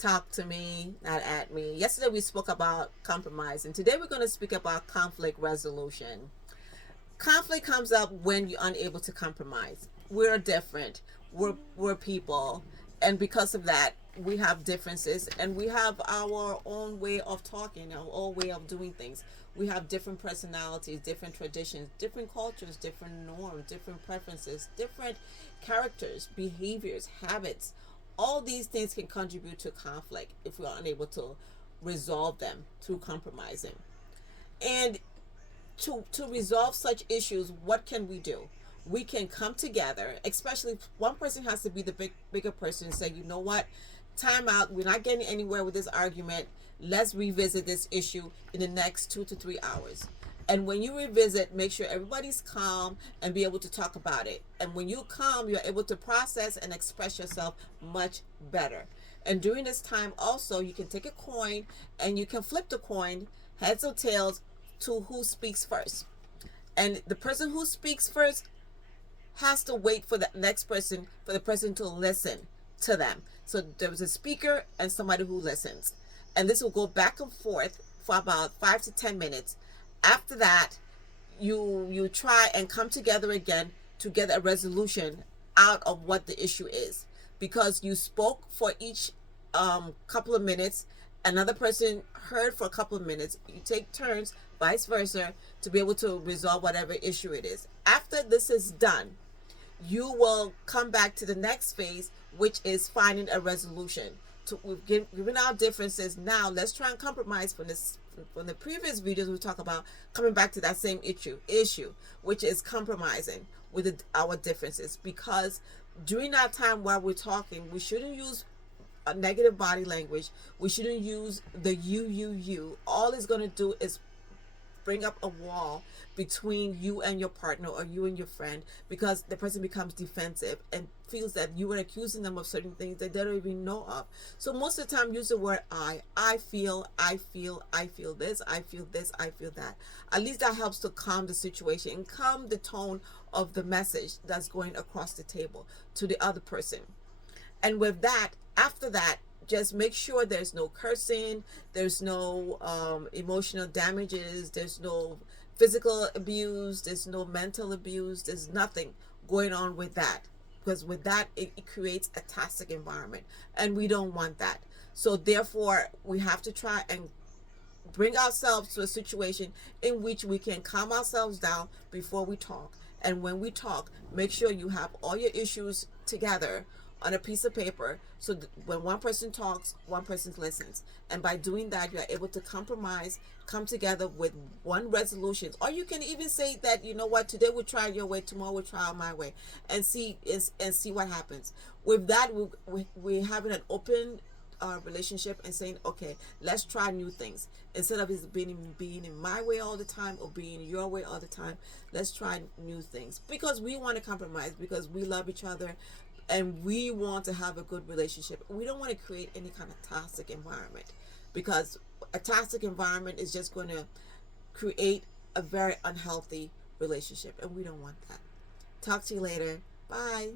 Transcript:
Talk to me, not at me. Yesterday we spoke about compromise, and today we're going to speak about conflict resolution. Conflict comes up when you're unable to compromise. We're different. We're people, and because of that, we have differences, and we have our own way of talking, our own way of doing things. We have different personalities, different traditions, different cultures, different norms, different preferences, different characters, behaviors, habits. All these things can contribute to conflict if we are unable to resolve them through compromising. And to resolve such issues, what can we do? We can come together, especially one person has to be the bigger person and say, you know what, time out, we're not getting anywhere with this argument. Let's revisit this issue in the next 2 to 3 hours. And when you revisit, make sure everybody's calm and be able to talk about it. And when you're calm, you're able to process and express yourself much better. And during this time also, you can take a coin and you can flip the coin, heads or tails, to who speaks first. And the person who speaks first has to wait for the next person, for the person to listen to them. So there's a speaker and somebody who listens. And this will go back and forth for about 5 to 10 minutes. After that, you try and come together again to get a resolution out of what the issue is. Because you spoke for each couple of minutes, another person heard for a couple of minutes. You take turns, vice versa, to be able to resolve whatever issue it is. After this is done, you will come back to the next phase, which is finding a resolution. We've given our differences. Now let's try and compromise from the previous videos. We talk about coming back to that same issue, which is compromising with our differences. Because during that time while we're talking, we shouldn't use a negative body language. We shouldn't use the you. All it's going to do is bring up a wall between you and your partner or you and your friend, because the person becomes defensive and feels that you are accusing them of certain things that they don't even know of. So most of the time, use the word I feel this, I feel this, I feel that. At least that helps to calm the situation and calm the tone of the message that's going across the table to the other person. And with that, after that, just make sure there's no cursing, there's no emotional damages, there's no physical abuse, there's no mental abuse, there's nothing going on with that. Because with that, it creates a toxic environment, and we don't want that. So therefore, we have to try and bring ourselves to a situation in which we can calm ourselves down before we talk. And when we talk, make sure you have all your issues together on a piece of paper, so when one person talks, one person listens. And by doing that, you're able to compromise, come together with one resolution. Or you can even say that, you know what, today we'll try your way, tomorrow we'll try my way, and see what happens. With that, we're having an open relationship and saying, okay, let's try new things. Instead of it being in my way all the time or being your way all the time, let's try new things. Because we want to compromise, because we love each other, and we want to have a good relationship. We don't want to create any kind of toxic environment, because a toxic environment is just going to create a very unhealthy relationship, and we don't want that. Talk to you later. Bye.